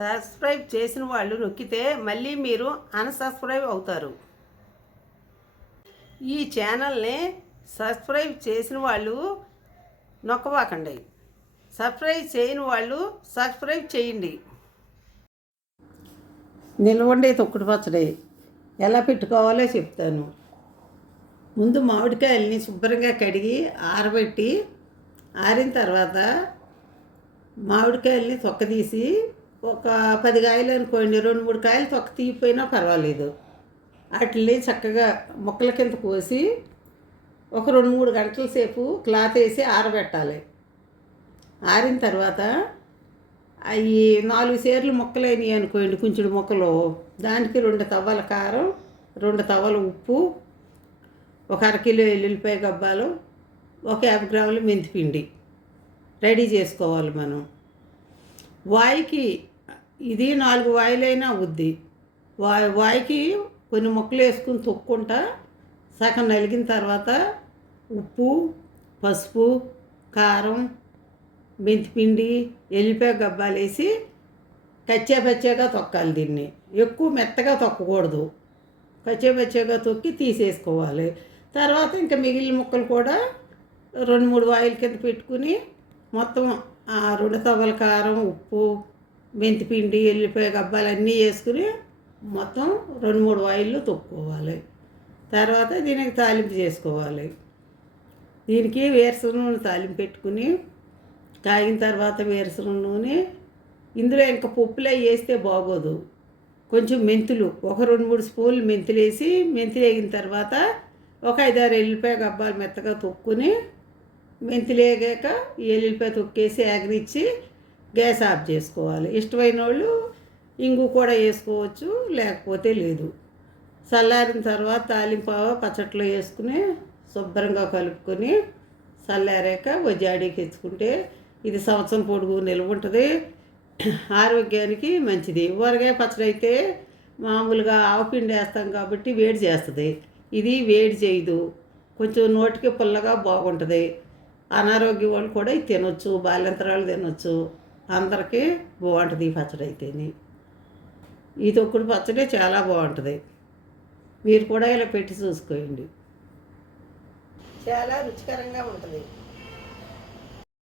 Subscribe చేసిన వాళ్ళు నొక్కితే మళ్ళీ మీరు అన్సబ్స్క్రైబ్ అవుతారు. ఈ ఛానల్ని సబ్స్క్రైబ్ చేసిన వాళ్ళు నొక్కవాకండి సబ్స్క్రైబ్ చేయని వాళ్ళు సబ్స్క్రైబ్ చేయండి. నిలవండి తొక్కుడు పచ్చడి. ఎలా పెట్టుకోవాలో చెప్తాను. ముందు మామిడికాయల్ని శుభ్రంగా కడిగి ఆరబెట్టి ఆరిన తర్వాత మామిడికాయల్ని తొక్కదీసి ఒక పది కాయలు అనుకోండి రెండు మూడు కాయలు తొక్క తీయిపోయినా పర్వాలేదు. వాటిని చక్కగా ముక్కల కింద కోసి ఒక రెండు మూడు గంటల సేపు క్లాత్ వేసి ఆరబెట్టాలి. ఆరిన తర్వాత అవి నాలుగు సేర్లు ముక్కలైనవి అనుకోండి కొంచెం ముక్కలు. దానికి రెండు తవ్వల కారం రెండు తవ్వల ఉప్పు ఒక అరకిలో ఎల్లుల్లిపాయ గబ్బాలు ఒక యాభై గ్రాములు మెంతిపిండి. రెడీ చేసుకోవాలి మనం. వాయికి ఇది నాలుగు వాయిలైనా అవుద్ది. వా వాయికి కొన్ని ముక్కలు వేసుకుని తొక్కుంటా సగం నలిగిన తర్వాత ఉప్పు పసుపు కారం మెంతిపిండి ఎల్లిపాయ గబ్బాలు వేసి కచ్చే పచ్చాగా తొక్కాలి దీన్ని. ఎక్కువ మెత్తగా తొక్కకూడదు. కచ్చా తొక్కి తీసేసుకోవాలి. తర్వాత ఇంకా మిగిలిన ముక్కలు కూడా రెండు మూడు వాయిల్ కింద పెట్టుకుని మొత్తం ఆ రెండు తవ్వల కారం ఉప్పు మెంతిపిండి ఎల్లిపాయ గబ్బాలు అన్నీ వేసుకుని మొత్తం రెండు మూడు వాయిల్లో తొక్కుకోవాలి. తర్వాత దీనికి తాలింపు చేసుకోవాలి. దీనికి వేరుశనగ నూనె తాలింపు పెట్టుకుని కాగిన తర్వాత వేరుశనగ నూనె ఇందులో ఇంకా పప్పులు అవి వేస్తే బాగోదు. కొంచెం మెంతులు ఒక రెండు మూడు స్పూన్లు మెంతులు వేసి మెంతులు వేగిన తర్వాత ఒక ఐదారు ఎల్లిపాయ గబ్బాలు మెత్తగా తొక్కుని మెంతులు వేగాక ఈ ఎల్లిపాయ తొక్కేసి ఆగనిచ్చి గ్యాస్ ఆఫ్ చేసుకోవాలి. ఇష్టమైన వాళ్ళు ఇంగు కూడా వేసుకోవచ్చు లేకపోతే లేదు. చల్లారిన తర్వాత తాలింపు పచ్చట్లో వేసుకుని శుభ్రంగా కలుపుకొని చల్లారాక వజాడీకి ఎత్తుకుంటే ఇది సంవత్సరం పొడుగు నిల్వ ఉంటుంది. ఆరోగ్యానికి మంచిది. ఊరగాయ పచ్చడి అయితే మామూలుగా ఆవపిండి వేస్తాం కాబట్టి వేడి చేస్తుంది. ఇది వేడి చేయదు. కొంచెం నోటికి పుల్లగా బాగుంటుంది. అనారోగ్యం వాళ్ళు కూడా ఇది తినొచ్చు బాల్యంతరాలు తినొచ్చు. అందరికీ బాగుంటుంది ఈ పచ్చడి అయితేని ఈ తొక్కుడు పచ్చడి చాలా బాగుంటుంది. మీరు కూడా ఇలా పెట్టి చూసుకోండి చాలా రుచికరంగా ఉంటుంది.